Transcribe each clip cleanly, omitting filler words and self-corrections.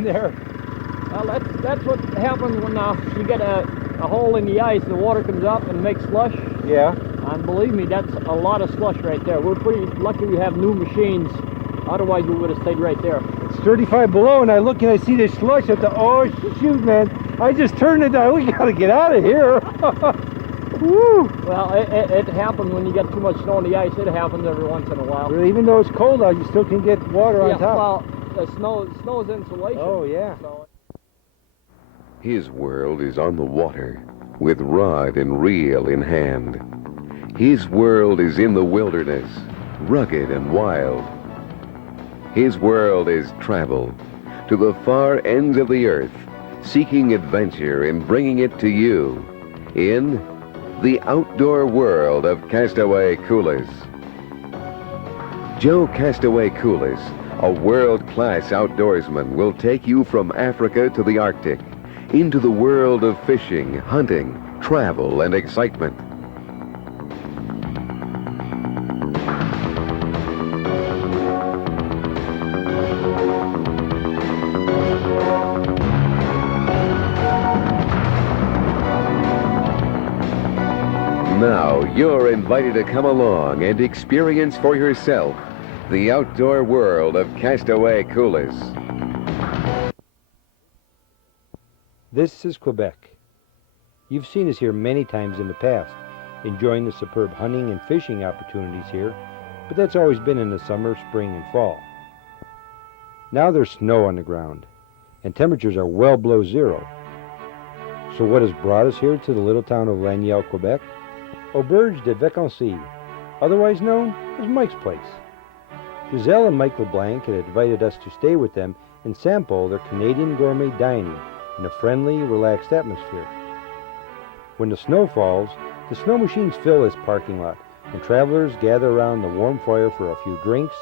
in there. Well, that's what happens when you get a hole in the ice. The water comes up and makes slush. Yeah. And believe me, that's a lot of slush right there. We're pretty lucky we have new machines. Otherwise, we would have stayed right there. It's 35 below, and I look and I see this slush at the, oh shoot, man. I just turned it down. We gotta get out of here. Woo. Well, it happens when you get too much snow on the ice. It happens every once in a while. Even though it's cold out, you still can get water on top. Well, the snow's insulation. Oh, yeah. So. His world is on the water, with rod and reel in hand. His world is in the wilderness, rugged and wild. His world is travel to the far ends of the earth, seeking adventure and bringing it to you in the outdoor world of Castaway Coolers. Joe Castaway Coolers, a world-class outdoorsman, will take you from Africa to the Arctic, into the world of fishing, hunting, travel, and excitement. Now you're invited to come along and experience for yourself the outdoor world of Castaway Coolers. This is Quebec. You've seen us here many times in the past, enjoying the superb hunting and fishing opportunities here, but that's always been in the summer, spring, and fall. Now there's snow on the ground, and temperatures are well below zero. So what has brought us here to the little town of Laniel, Quebec? Auberge de Vacances, otherwise known as Mike's Place. Giselle and Mike LeBlanc had invited us to stay with them and sample their Canadian gourmet dining in a friendly, relaxed atmosphere. When the snow falls, the snow machines fill this parking lot, and travelers gather around the warm fire for a few drinks,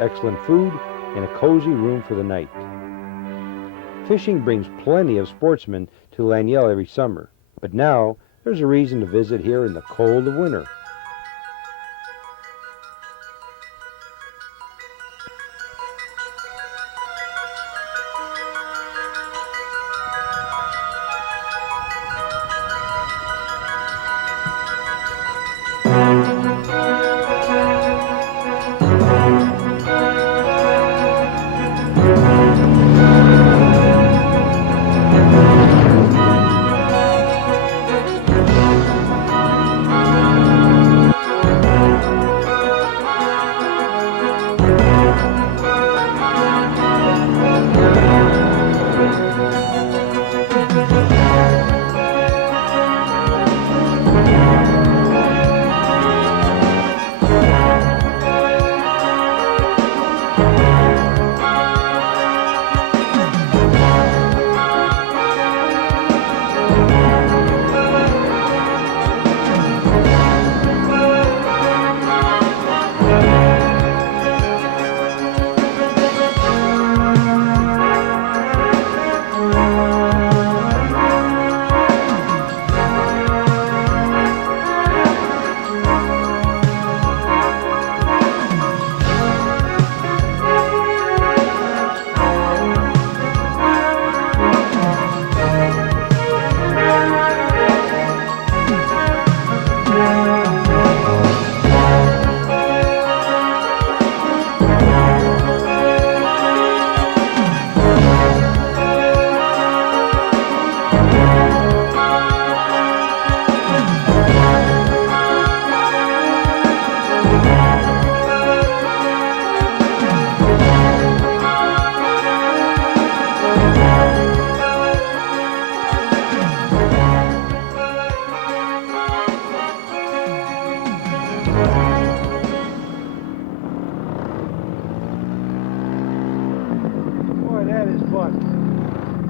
excellent food, and a cozy room for the night. Fishing brings plenty of sportsmen to Laniel every summer, but now there's a reason to visit here in the cold of winter.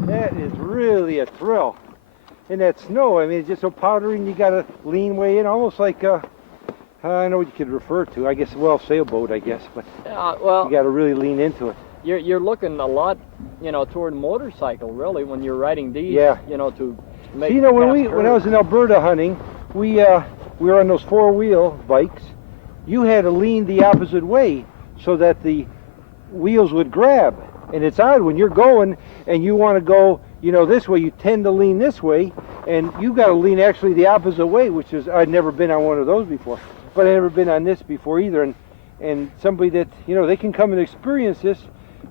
That is really a thrill. And that snow, I mean, it's just so powdery and you got to lean way in, almost like, I don't know what you could refer to. I guess, well, sailboat, I guess, but well, you got to really lean into it. You're looking a lot, toward motorcycle, really, when you're riding these, yeah. To make. See, when I was in Alberta hunting, we were on those four-wheel bikes. You had to lean the opposite way so that the wheels would grab. And it's odd when you're going and you want to go, you know, this way, you tend to lean this way, and you got to lean actually the opposite way, which is, I'd never been on one of those before, but I've never been on this before either. And somebody that, you know, they can come and experience this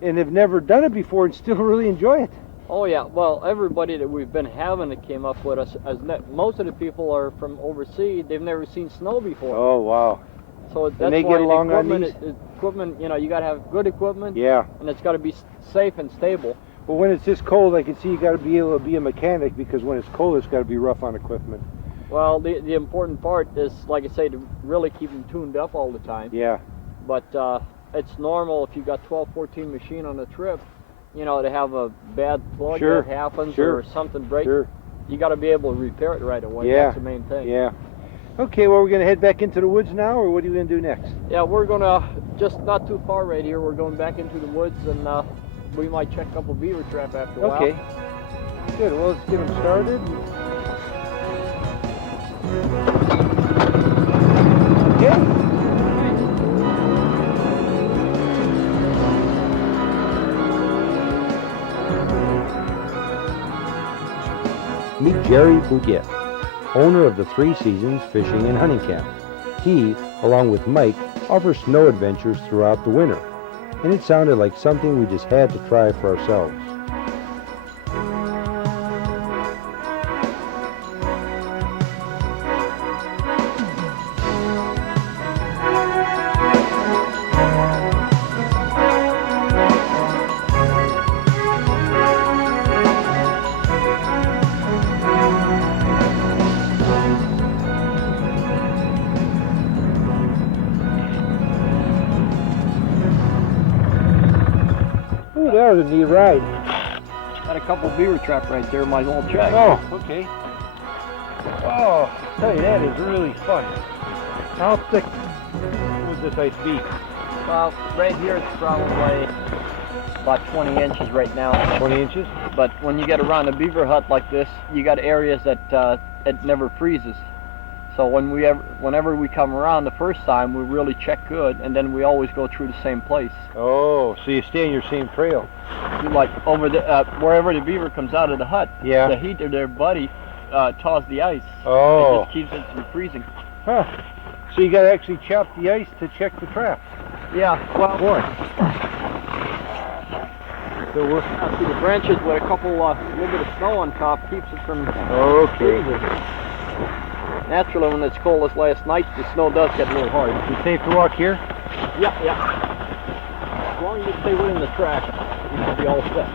and have never done it before and still really enjoy it. Oh yeah, well, everybody that we've been having that came up with us, most of the people are from overseas. They've never seen snow before. Oh, wow. So that's they why get along the on equipment, these? equipment, you know, you got to have good equipment. Yeah. And it's got to be safe and stable. Well, when it's this cold, I can see you got to be able to be a mechanic, because when it's cold, it's got to be rough on equipment. Well, the important part is, like I say, to really keep them tuned up all the time. Yeah. But it's normal if you got 12, 14 machine on a trip, you know, to have a bad plug Sure. that happens Sure. or something breaks. Sure. You got to be able to repair it right away. Yeah. That's the main thing. Yeah. Okay, well, we're going to head back into the woods now, or what are you going to do next? Yeah, we're going to, just not too far right here, we're going back into the woods, and we might check a couple beaver trap after a while. Okay. Good. Well, let's get them started. Okay. Meet Jerry Bouguet, owner of the Three Seasons Fishing and Hunting Camp. He, along with Mike, offers snow adventures throughout the winter, and it sounded like something we just had to try for ourselves. Ooh, that was a neat ride. Got a couple beaver trap right there, might as well check. Oh, okay. Oh, I'll tell you, that is really fun. How thick would this ice be? Well, right here it's probably about 20 inches right now. 20 inches? But when you get around a beaver hut like this, you got areas that it never freezes. So whenever we come around the first time, we really check good, and then we always go through the same place. Oh, so you stay on your same trail. Like over the wherever the beaver comes out of the hut, Yeah. the heat of their body thaws the ice. Oh. It just keeps it from freezing. Huh. So you got to actually chop the ice to check the trap. Yeah, well, Boy. So we're... see the branches with a couple little bit of snow on top keeps it from Okay. freezing. Naturally, when it's cold as last night, the snow does get a little hard. Is it safe to walk here? Yeah, yeah. As long as you stay within the track, you should be all set.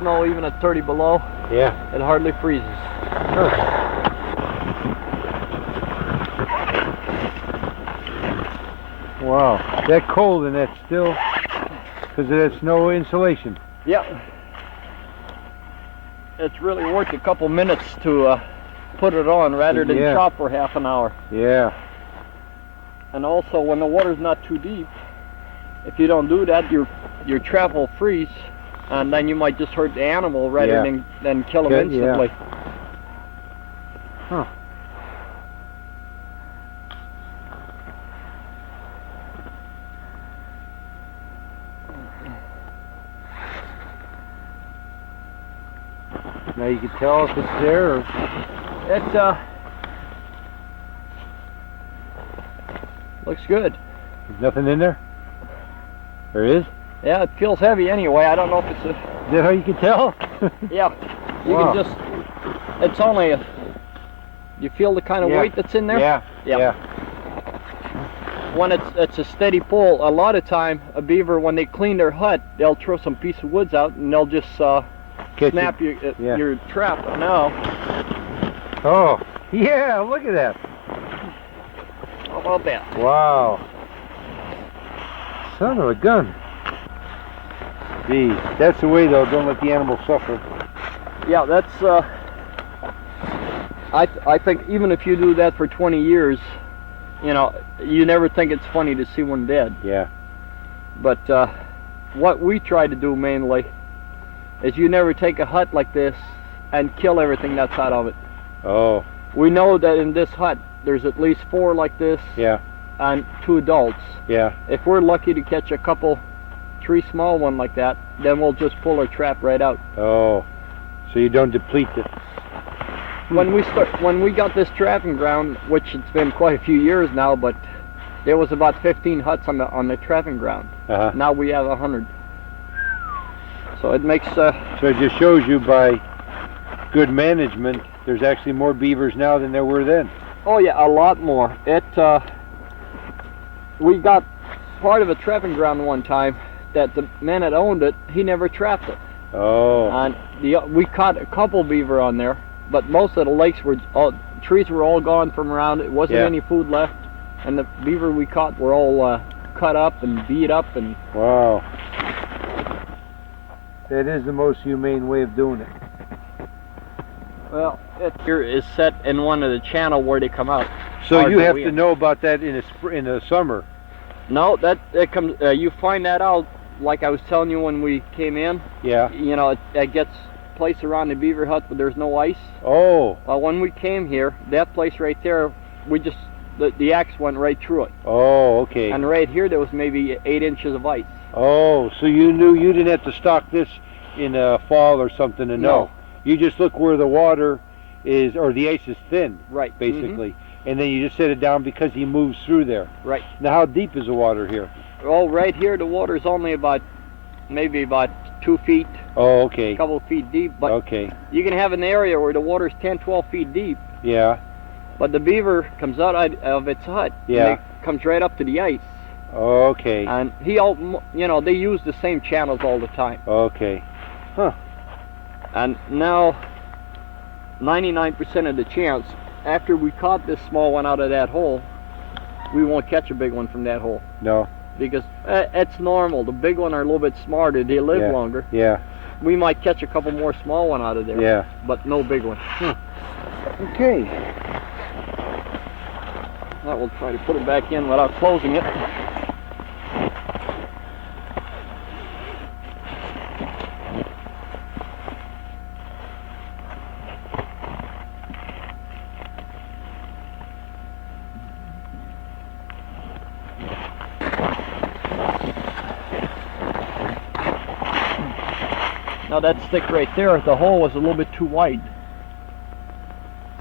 Snow even at 30 below, Yeah. it hardly freezes. Huh. Wow. That cold and that still, because of that snow insulation. Yep. It's really worth a couple minutes to put it on rather than Yeah. chop for half an hour. Yeah. And also, when the water's not too deep, if you don't do that, your trap will freeze, and then you might just hurt the animal rather Yeah. than kill him Yeah. instantly. Huh. Now you can tell if it's there or... It looks good. There's nothing in there? There is? Yeah, it feels heavy anyway. I don't know if it's a... Is that how you can tell? Yeah, you Wow. can just... It's only a... You feel the kind of Yeah. weight that's in there? Yeah. Yeah. Yeah. When it's a steady pull, a lot of time, a beaver, when they clean their hut, they'll throw some piece of woods out and they'll just Catch snap it. Yeah. your trap. Now, Oh, yeah, look at that. how about that? Wow. Son of a gun. Gee, that's the way though, don't let the animal suffer. Yeah, that's... I think even if you do that for 20 years, you know, you never think it's funny to see one dead. Yeah. But what we try to do mainly is you never take a hut like this and kill everything that's out of it. Oh. We know that in this hut there's at least 4 like this. Yeah. And 2 adults. Yeah. If we're lucky to catch a couple, 3 small ones like that, then we'll just pull our trap right out. Oh. So you don't deplete it. When we got this trapping ground, which it's been quite a few years now, but there was about 15 huts on the trapping ground. Uh-huh. Now we have 100. So it makes. So it just shows you by good management, there's actually more beavers now than there were then. Oh yeah, a lot more. We got part of a trapping ground one time that the man that owned it, he never trapped it. Oh. And we caught a couple beaver on there, but most of the lakes trees were all gone from around. It wasn't any food left, and the beaver we caught were all cut up and beat up and. Wow. That is the most humane way of doing it. Well, it here is set in one of the channel where they come out. So you have to know about that in the summer. No, it comes. You find that out, like I was telling you when we came in. Yeah. You know, it gets placed around the beaver hut, but there's no ice. Oh. Well, when we came here, that place right there, we just the axe went right through it. Oh, okay. And right here, there was maybe 8 inches of ice. Oh, so you knew you didn't have to stock this in fall or something to know. No. You just look where the water is, or the ice is thin. Right. Basically. Mm-hmm. And then you just set it down because he moves through there. Right. Now, how deep is the water here? Oh, right here, the water's only maybe about 2 feet. Oh, okay. A couple of feet deep. But okay. you can have an area where the water's 10, 12 feet deep. Yeah. But the beaver comes out of its hut. Yeah. And it comes right up to the ice. Okay. And they use the same channels all the time. Okay. Huh. And now, 99% of the chance, after we caught this small one out of that hole, we won't catch a big one from that hole. No. Because it's normal. The big one are a little bit smarter. They live longer. Yeah. We might catch a couple more small one out of there. Yeah. But no big one. Okay. Now we'll try to put it back in without closing it. Now that stick right there, the hole was a little bit too wide.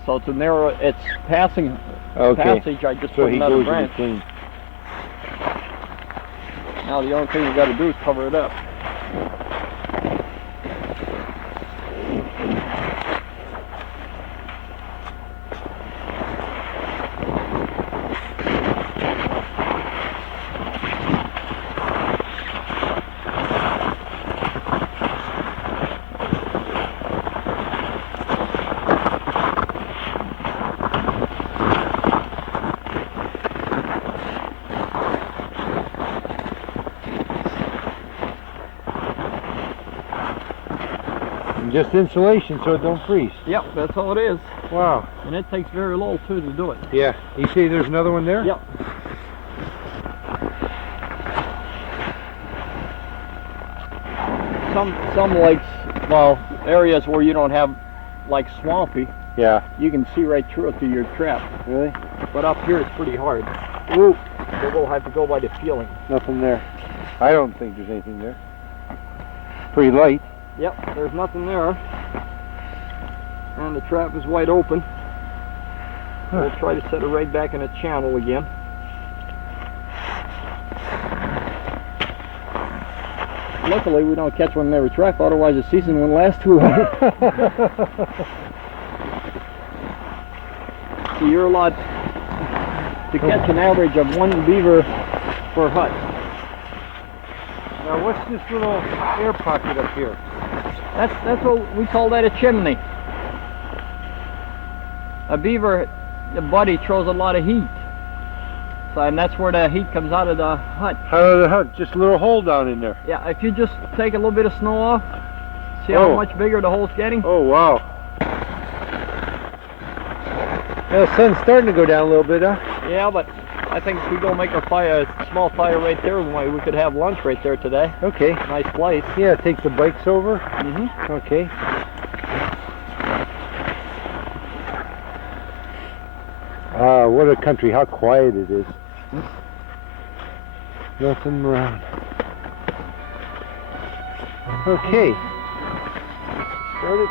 So to narrow its passage, I just put another branch. Now the only thing we got to do is cover it up. Just insulation so it don't freeze. Yep, that's all it is. Wow. And it takes very little too to do it. Yeah. You see there's another one there? Yep. Some lakes, well, areas where you don't have like swampy, Yeah. you can see right through it through your trap. Really? But up here it's pretty hard. Ooh. So we'll have to go by the feeling. Nothing there. I don't think there's anything there. Pretty light. Yep, there's nothing there. And the trap is wide open. We'll try to set it right back in its channel again. Luckily we don't catch one in every trap, otherwise the season wouldn't last too long. So you're allowed to catch an average of 1 beaver per hut. Now what's this little air pocket up here? That's what we call that, a chimney. A beaver, the body throws a lot of heat. So, and that's where the heat comes out of the hut. Out of the hut, just a little hole down in there. Yeah, if you just take a little bit of snow off, see how much bigger the hole's getting? Oh, wow. Yeah, the sun's starting to go down a little bit, huh? Yeah, but I think if we go make a small fire right there, we could have lunch right there today. Okay. Nice place. Yeah, take the bikes over. Mm-hmm. Okay. What a country, how quiet it is. Nothing around. Okay. Start it.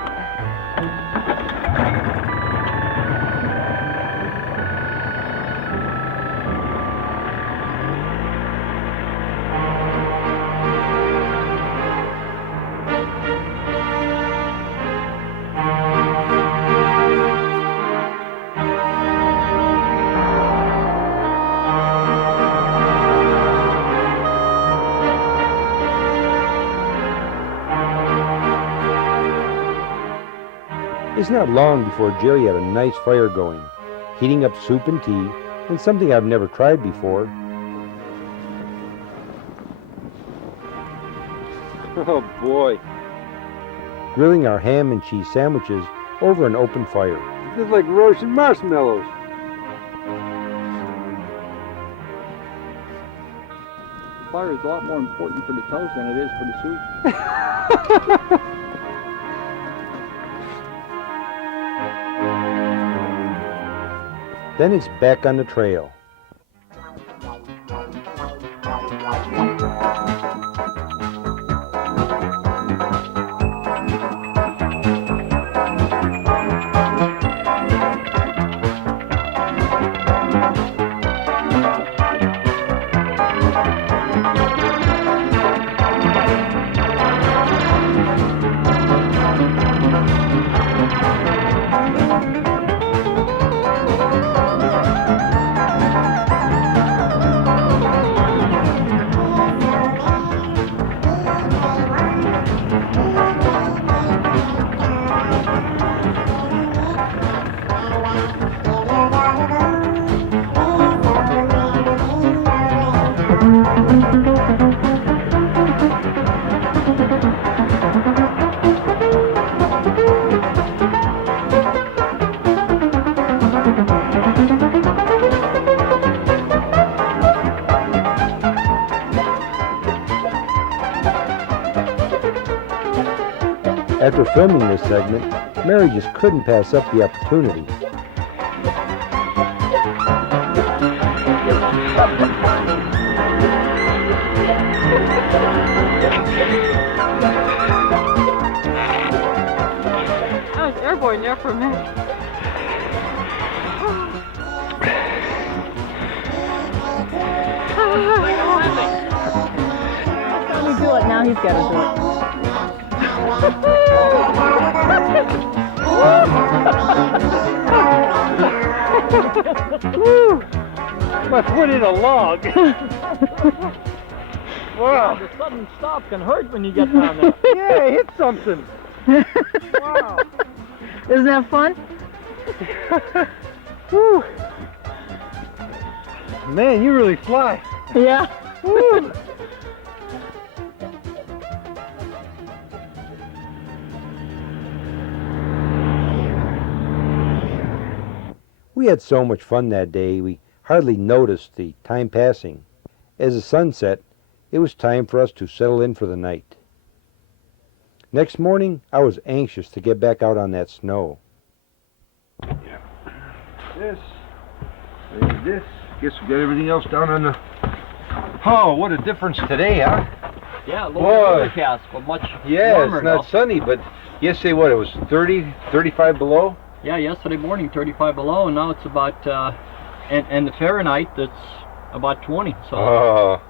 It's not long before Jerry had a nice fire going, heating up soup and tea, and something I've never tried before. Oh boy. Grilling our ham and cheese sandwiches over an open fire. It's like roasting marshmallows. The fire is a lot more important for the toast than it is for the soup. Then it's back on the trail. After filming this segment, Mary just couldn't pass up the opportunity. I was airborne there for a minute. Let me do it. Now he's got to do it. Woo! My foot hit a log. Wow. The sudden stop can hurt when you get down there. Yeah, I hit something. Wow. Isn't that fun? Woo. Man, you really fly. Yeah. Woo. We had so much fun that day, we hardly noticed the time passing. As the sun set, it was time for us to settle in for the night. Next morning, I was anxious to get back out on that snow. This, maybe this. Guess we got everything else down on the... Oh, what a difference today, huh? Yeah, a little Boy. overcast, but much Yeah, warmer it's not now. sunny, but yesterday, what, it was 30, 35 below? Yeah, yesterday morning 35 below, and now it's about, and the Fahrenheit, that's about 20. So Oh,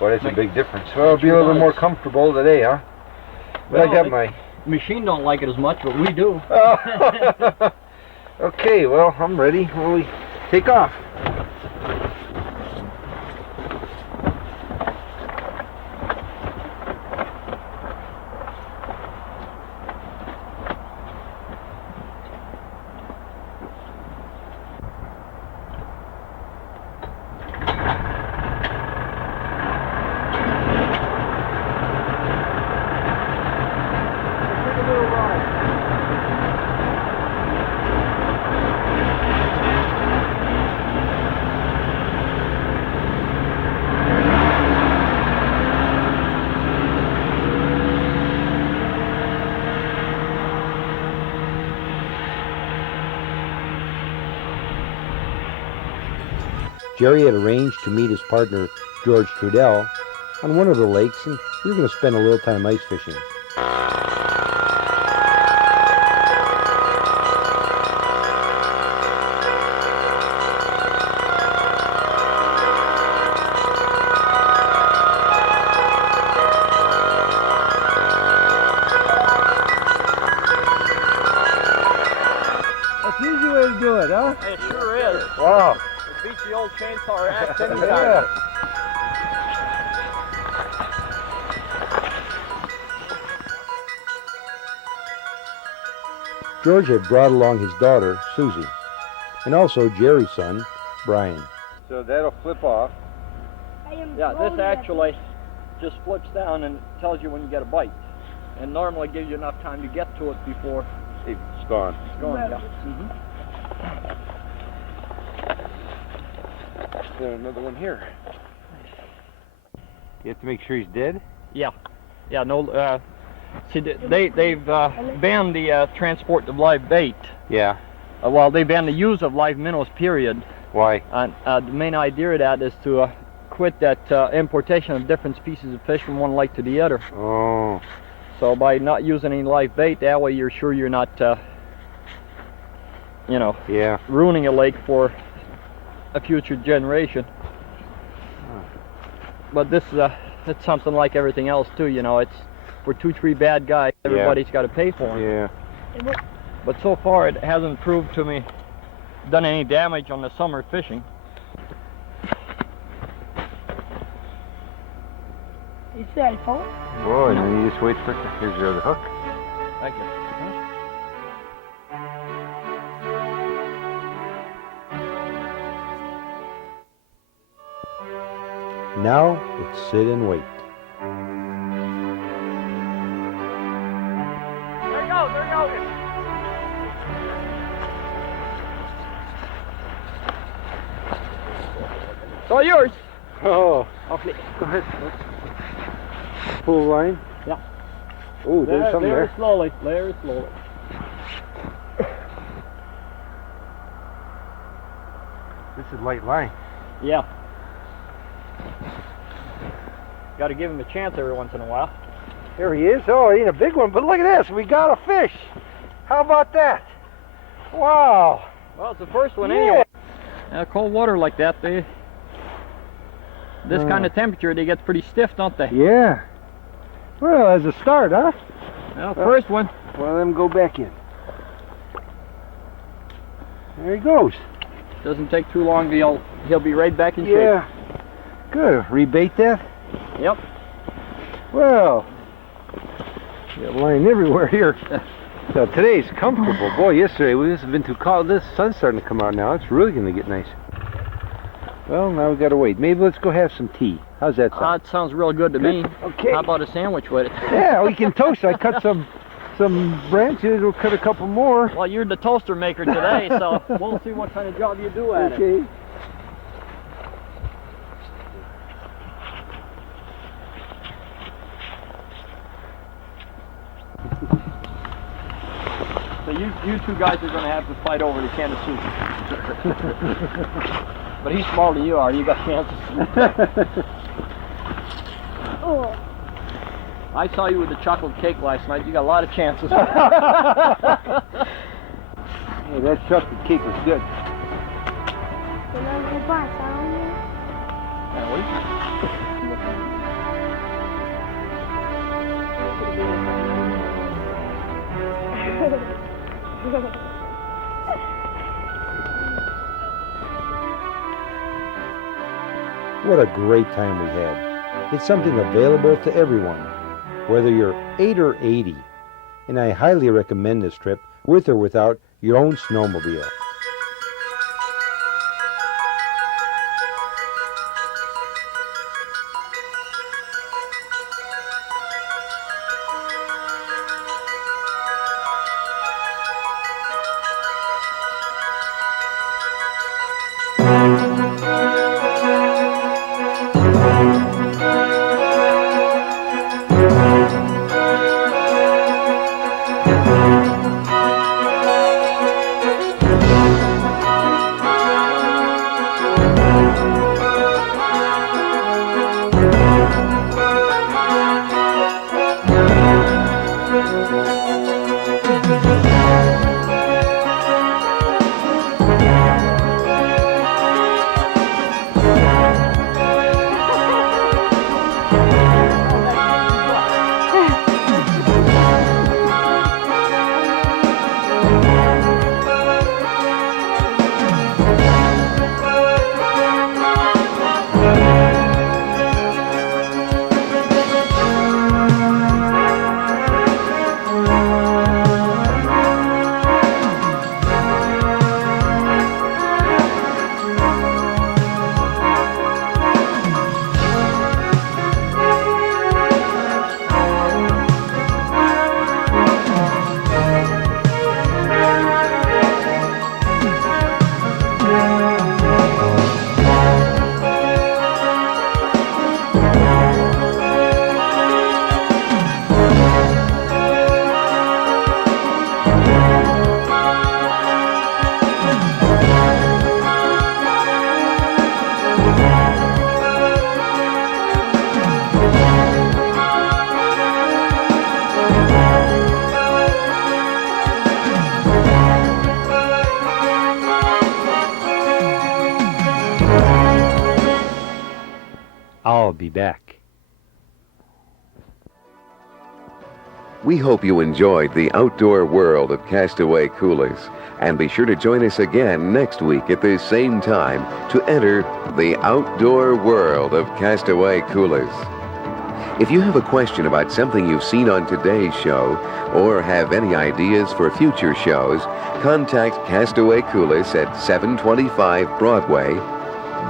well, that's a big difference. Well, it'll be a little bit more comfortable today, huh? But I Well, got my... machine don't like it as much, but we do. Okay, well, I'm ready. Will we take off? Jerry had arranged to meet his partner, George Trudell, on one of the lakes, and we were going to spend a little time ice fishing. That's the easy way to do it, huh? It sure is. Wow. It beats the old chainsaw axe any time. George had brought along his daughter, Susie, and also Jerry's son, Brian. So that'll flip off. Yeah, this actually just flips down and tells you when you get a bite. And normally gives you enough time to get to it before It's gone. it's going. Yeah. There's another one here. You have to make sure he's dead? Yeah. No. See, they've banned the transport of live bait. Yeah. Well, they banned the use of live minnows. Period. Why? And the main idea of that is to quit that importation of different species of fish from one lake to the other. Oh. So by not using any live bait, that way you're sure you're not, Yeah. ruining a lake for a future generation. But this it's something like everything else too. It's for 2-3 bad guys, everybody's got to pay for them. Yeah. But so far it hasn't proved to me done any damage on the summer fishing. You said phone? Boy, and then you just wait for it. Here's your other hook. Thank you. Now it's sit and wait. There it goes, there it goes. It's all yours. Oh. Hopefully. Go ahead. Pull line? Yeah. Oh, there's something there. Slowly, very slowly. This is light line. Yeah. Got to give him a chance every once in a while. Here he is. Oh, he ain't a big one, but look at this. We got a fish. How about that? Wow. Well, it's the first one Yeah. anyway. Cold water like that, this kind of temperature, they get pretty stiff, don't they? Yeah. Well, as a start, huh? Well, first one. Well, let him go back in. There he goes. Doesn't take too long, he'll be right back in Yeah. Good. Rebait that? shape. Yep. Well, you got line everywhere here. So today's comfortable. Boy, yesterday we just been too cold. This sun's starting to come out now. It's really going to get nice. Well, now we got to wait. Maybe let's go have some tea. How's that sound? That sounds real good to me. Okay. How about a sandwich with it? Yeah, we can toast. I cut some branches. We'll cut a couple more. Well, you're the toaster maker today, so we'll see what kind of job you do at it. Okay. So you two guys are going to have to fight over the can of soup. But he's smaller than you are. You got chances. Oh. I saw you with the chocolate cake last night. You got a lot of chances. Hey, that chocolate cake was good. What a great time we had. It's something available to everyone, whether you're 8 or 80. And I highly recommend this trip, with or without your own snowmobile. be back. We hope you enjoyed the outdoor world of Castaway Coulis, and be sure to join us again next week at this same time to enter the outdoor world of Castaway Coulis. If you have a question about something you've seen on today's show, or have any ideas for future shows, contact Castaway Coulis at 725 Broadway,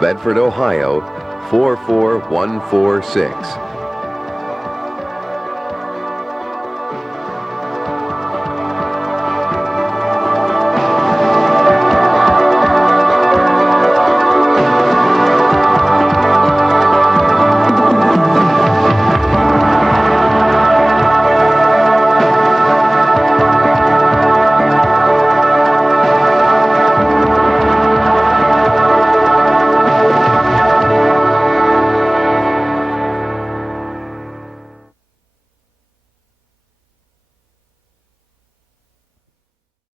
Bedford, Ohio, 44146.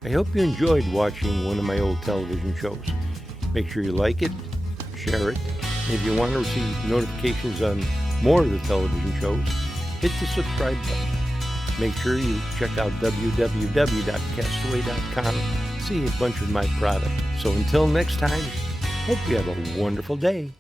I hope you enjoyed watching one of my old television shows. Make sure you like it, share it. And if you want to receive notifications on more of the television shows, hit the subscribe button. Make sure you check out www.castaway.com to see a bunch of my product. So until next time, hope you have a wonderful day.